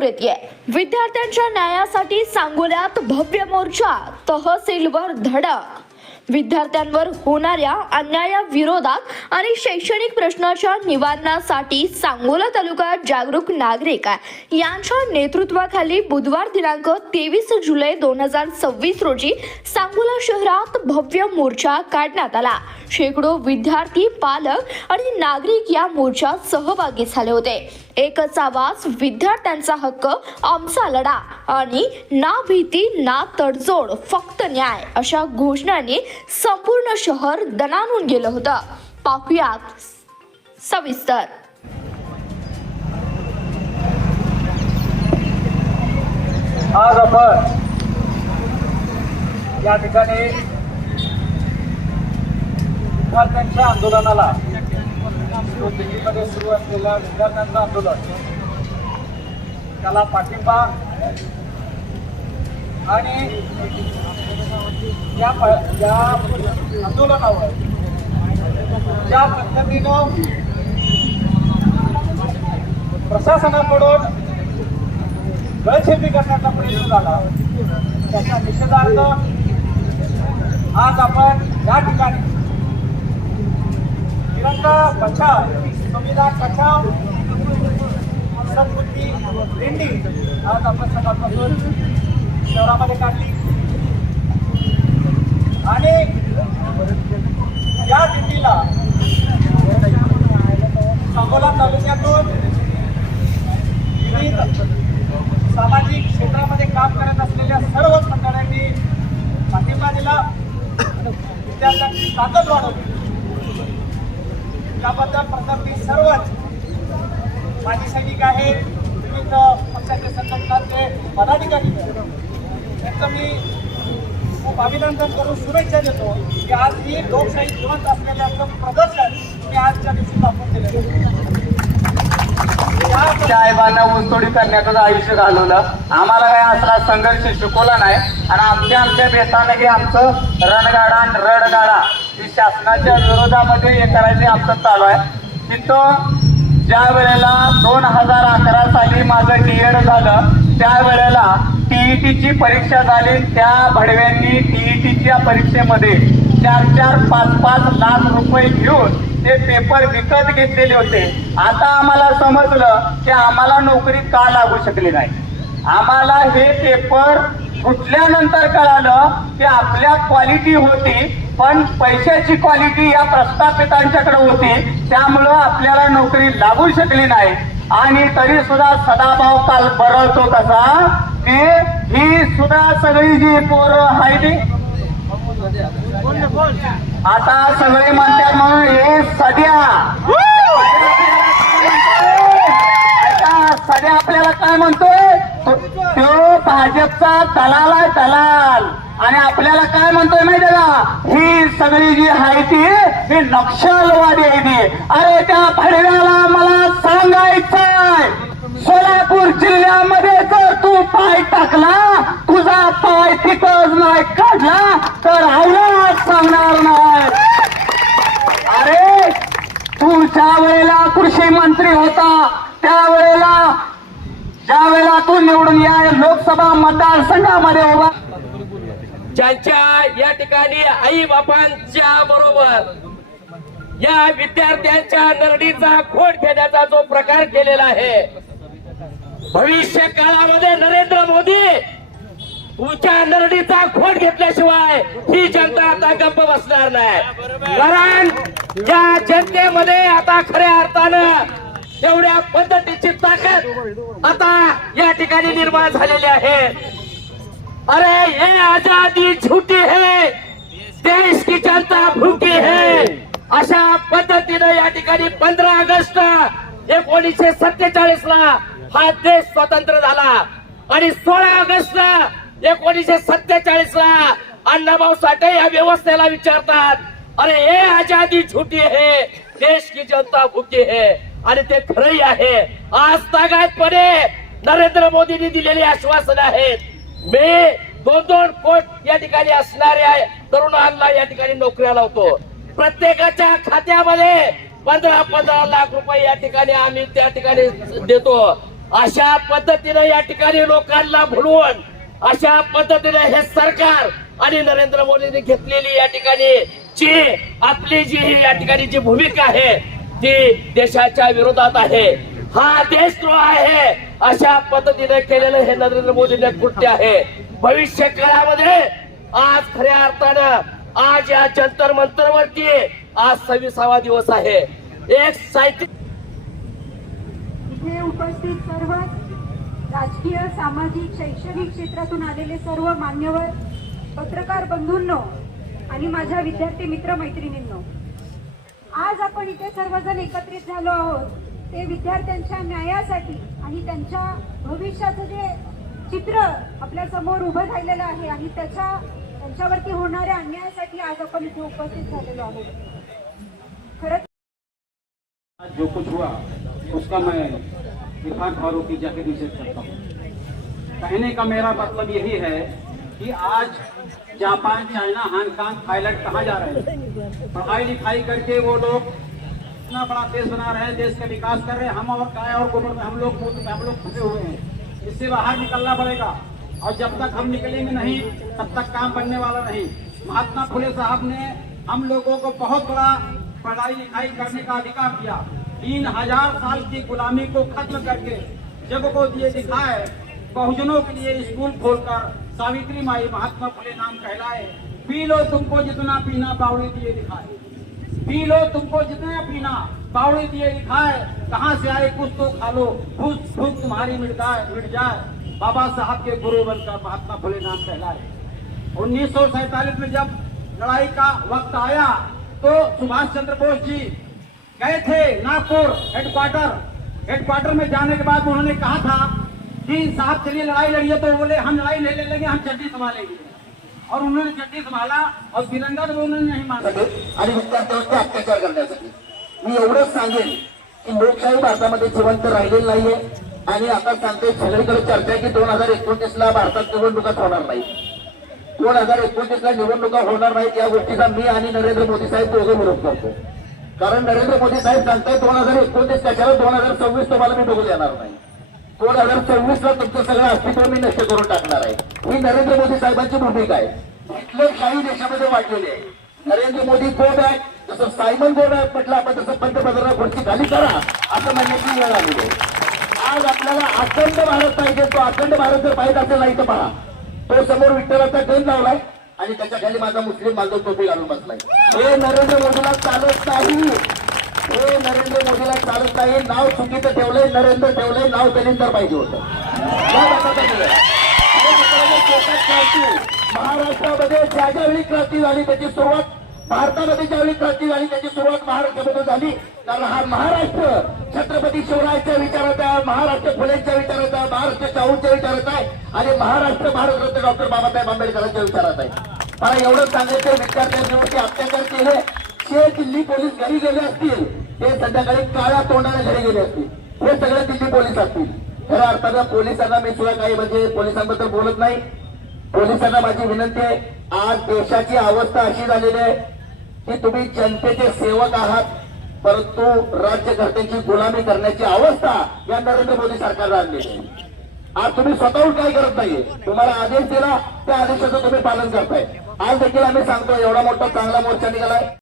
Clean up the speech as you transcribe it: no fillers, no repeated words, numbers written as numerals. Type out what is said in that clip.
समोर येते। विद्यार्थ्यांच्या न्यायासाठी सांगोल्यात भव्य मोर्चा, तहसीलवर धडक। विद्यार्थ्यांवर होणाऱ्या अन्यायाविरोधात आणि शैक्षणिक प्रश्नाच्या निवारणासाठी सांगोला तालुका जागरूक नागरिक यांच्या नेतृत्वाखाली बुधवार दिनांक 23 जुलै 2026 रोजी सांगोला शहरात भव्य मोर्चा काढण्यात आला। शेकडो विद्यार्थी, पालक आणि नागरिक या मोर्चात सहभागी झाले होते। एकच आवाज, विद्यार्थ्यांचा हक्क आमचा लढा आणि ना भीती ना तडजोड, फक्त न्याय अशा घोषणांनी संपूर्ण शहर दणाणून गेलं होतं। पाहुयात सविस्तर। आज आपण या ठिकाणी विद्यार्थ्यांच्या आंदोलनाला, दिल्लीमध्ये सुरू असलेल्या विद्यार्थ्यांचं आंदोलन, त्याला पाठिंबा आणि या आंदोलनावर ज्या पद्धतीनं प्रशासनाकडून गळचेपी करण्याचा प्रयत्न झाला, त्याच्या निषेधार्थ आज आपण या ठिकाणी तिरंगा बचाव, संविधान बचाव सद्बुद्धी दिंडी आज आपण सकाळपासून शहरामध्ये काढली आणि या दिंडीला सांगोला तालुक्यातून विविध सामाजिक क्षेत्रामध्ये काम करत असलेल्या सर्वच मंडळांनी पाठिंबा दिला, विद्यार्थ्यांची ताकद वाढवली। त्याबद्दल प्रथम मी सर्वच माजी सैनिक आहेत, विविध पक्षाचे संघटनांचे पदाधिकारी त्यांचं मी खूप अभिनंदन करून शुभेच्छा देतो की आज ही लोकशाही जिवंत असलेल्याचं प्रदर्शन मी आजच्या दिवशी दाखवून दिलं। साहेबांना ऊसतोडी करण्याचं आयुष्य घालवलं, आम्हाला काही असला संघर्ष शिकवला नाही आणि आमच्या बेताने की आमचं रणगाडा आणि रडगाडा ही शासनाच्या विरोधामध्ये हे करायचे आमचं चालू आहे। तिथं ज्या वेळेला 2011 साली माझं DED झालं, त्यावेळेला TETची परीक्षा झाली। त्या भडव्यांनी TETच्या परीक्षेमध्ये 4-4, 5-5 लाख रुपये घेऊन ते पेपर विकत घेतलेले होते। आता आम्हाला समजलं की आम्हाला नोकरी का लागू शकली नाही। आम्हाला हे पेपर फुटल्यानंतर कळालं की आपल्या क्वालिटी होती, पण पैशाची क्वालिटी या प्रस्थापितांच्याकडे होती, त्यामुळं आपल्याला नोकरी लागू शकली नाही। आणि तरी सुद्धा सदाभाव काल बरळतो कसा की ही सुद्धा सगळी जी पोरं आहे आता सगळे म्हणतात म्हणून हे सध्या आपल्याला काय म्हणतोय, तो भाजपचा दलाल आहे, दलाल। आणि आपल्याला काय म्हणतोय माहिती का, ही सगळी जी आहे ती ही नक्षलवादी आहे ती। अरे त्या भडव्याला मला सांगायचंय, सोलापूर जिल्ह्यामध्ये जर तू पाय टाकला, तुझा पाय तिथंच नाही काढला तर आवडा सांगणार नाही। अरे तू ज्या वेळेला कृषी मंत्री होता, त्यावेळेला ज्या वेळेला तू निवडून या लोकसभा मतदारसंघामध्ये उभा, ज्यांच्या या ठिकाणी आई बापांच्या बरोबर या विद्यार्थ्यांच्या नरडीचा खोड घेण्याचा जो प्रकार केलेला आहे, भविष्य काळामध्ये नरेंद्र मोदी तुमच्या नरडीचा खोड घेतल्याशिवाय ही जनता आता गप्प बसणार नाही। कारण या जनतेमध्ये आता खऱ्या अर्थानं एवढ्या पद्धतीची ताकद आता या ठिकाणी निर्माण झालेली आहे। अरे ये आजादी झूठी है, देश की जनता भूखी है, अशा पद्धतीने या ठिकाणी 15 ऑगस्ट 1947 ला हा देश स्वतंत्र झाला आणि 16 ऑगस्ट 1947 ला अण्णाभाऊ साठे या व्यवस्थेला विचारतात, अरे ये आजादी झूठी है, देश की जनता भूखी है। आणि ते खरंही आहे। आज तागायतपणे नरेंद्र मोदींनी दिलेली आश्वासन आहेत। मी 2-2 कोटी या ठिकाणी असणाऱ्या तरुणांना या ठिकाणी नोकऱ्या लावतो। प्रत्येकाच्या खात्यामध्ये 15-15 लाख रुपये या ठिकाणी आम्ही त्या ठिकाणी देतो। अशा पद्धतीने या ठिकाणी लोकांना भुलवून अशा पद्धतीने हे सरकार आणि नरेंद्र मोदींनी घेतलेली या ठिकाणी आपली जी या ठिकाणी जी भूमिका आहे ती देशाच्या विरोधात आहे. हा देशद्रोह आहे. अशा पद्धतीने केलेलं हे नरेंद्र मोदींनी कृत्य आहे. भविष्य काळामध्ये आज खऱ्या अर्थानं आज या जंतर मंतरवरती आज 26वा दिवस आहे. एक साहित्य इथे उपस्थित सर्व राजकीय, सामाजिक, शैक्षणिक क्षेत्रातून आलेले सर्व मान्यवर, पत्रकार बंधूंनो आणि माझ्या विद्यार्थी मित्र मैत्रिणींनो, आज आपण इथे सर्वजण एकत्रित झालो आहोत ते विद्यार्थ्यांच्या न्यायासाठी आणि त्यांच्या भविष्याचं जे चित्र आपल्या समोर उभं राहिलेलं आहे आणि त्यांच्यावरती होणाऱ्या अन्यायासाठी आज आपण इथे उपस्थित झालेलो आहोत. खरंच जो कुछ हुआ उसका मैं इरफान फारूक की जाके निषेध करता हूँ. कहने का मेरा मतलब यही है कि आज जापान, चाइना, हांगकांग, थाईलैंड कहाँ जा रहे हैं? पढ़ाई लिखाई करके वो लोग इतना बड़ा देश बना रहे हैं, देश का विकास कर रहे हैं. हम और काय और गोबर में हम लोग फंसे हुए हैं. इससे बाहर निकलना पड़ेगा और जब तक हम निकलेंगे नहीं तब तक काम बनने वाला नहीं. महात्मा फुले साहब ने हम लोगों को बहुत बड़ा पढ़ाई लिखाई करने का अधिकार दिया. 3000 साल की गुलामी को खत्म करके जग को दिए दिखाए, बहुजनों के लिए स्कूल खोलकर सावित्री माई महात्मा फुले नाम कहलाए. पी लो तुमको जितना पीना बावड़ी दिए दिखाए. पी लो तुमको जितना पीना बावड़ी दिए दिखाए. कहाँ से आए कुछ तो खा लो, भूख भूख तुम्हारी मिट जाए. बाबा साहब के गुरु बनकर महात्मा फुले नाम कहलाए. 1947 में जब लड़ाई का वक्त आया तो सुभाष चंद्र बोस जी गए थे नागपुर हेडक्वार्टर में. जाने के बाद उन्होंने कहा था कि साहब चलिए लड़ाई लड़िए. तो बोले हम लड़ाई नहीं लड़ेंगे, हम चड्डी संभालेंगे. और उन्होंने चड्डी संभाला और तिरंगा तो उन्होंने नहीं माना. आणि विद्यार्थ्यांवरती अत्याचार करण्यासाठी मी एवढंच सांगेन की लोकशाही भारतामध्ये जिवंत राहिलेली नाहीये. आणि आता सांगते सगळीकडे चर्चा आहे की 2029ला भारतात निवडणुकाच होणार नाही. 2029ला निवडणुका होणार नाहीत या गोष्टीचा मी आणि नरेंद्र मोदी साहेब दोघं विरोध करतो. कारण नरेंद्र मोदी साहेब सांगताय 2029 कशाला, 2026 तुम्हाला मी बघू देणार नाही. 2026ला तुमचं सगळं अस्तित्व मी नष्ट करून टाकणार आहे. ही नरेंद्र मोदी साहेबांची भूमिका आहे. हिटलरशाही देशामध्ये वाढलेली आहे. नरेंद्र मोदी गो बॅक, जसं सायमन गो बॅक म्हटलं आपण तसं पंतप्रधानांना खुर्ची खाली करा असं म्हणण्याची वेळ आलेली आहे. आज आपल्याला अखंड भारत पाहिजे. तो अखंड भारत जर पाहिजे असेल नाही तर पहा, तो समोर विठ्ठलाचा गण लावलाय आणि त्याच्या खाली माझा मुस्लिम बांधव टोपी घालून बसलाय. हे नरेंद्र मोदीला चालत नाही. हे नरेंद्र मोदीला चालत नाही. नाव चुकीचं ठेवलंय, नरेंद्र ठेवलंय, नाव दलिंदर पाहिजे होतं. महाराष्ट्रामध्ये ज्यावेळी क्रांती झाली त्याची सुरुवात, भारतामध्ये ज्यावेळी क्रांती झाली त्याची सुरुवात महाराष्ट्रामध्ये झाली. कारण हा महाराष्ट्र छत्रपती शिवरायांच्या विचारात आहे, महाराष्ट्र फुलेंच्या विचारात आहे, महाराष्ट्र शाहूंच्या विचारात आहे आणि महाराष्ट्र भारतरत्न डॉक्टर बाबासाहेब आंबेडकरांच्या विचारात आहे. मला एवढं सांगायचं, विद्यार्थ्यांवरती अत्याचार केले. 6 दिल्ली पोलीस घरी गेले असतील, ते संध्याकाळी काळ्या तोंडाने घरी गेले असतील. हे सगळे दिल्ली पोलीस असतील. खऱ्या अर्थानं पोलिसांना मी सुद्धा काही म्हणजे पोलिसांबद्दल बोलत नाही. पोलिसांना माझी विनंती आहे, आज देशाची अवस्था अशी झालेली आहे की तुम्ही जनतेचे सेवक आहात, परंतु राज्यकर्त्यांची गुलामी करण्याची अवस्था या नरेंद्र मोदी सरकारला आणलेली आहे. आज तुम्ही स्वतःहून काही करत नाहीये. तुम्हाला आदेश दिला त्या आदेशाचं तुम्ही पालन करताय. आज देखील आम्ही सांगतो, एवढा मोठा चांगला मोर्चा निघालाय.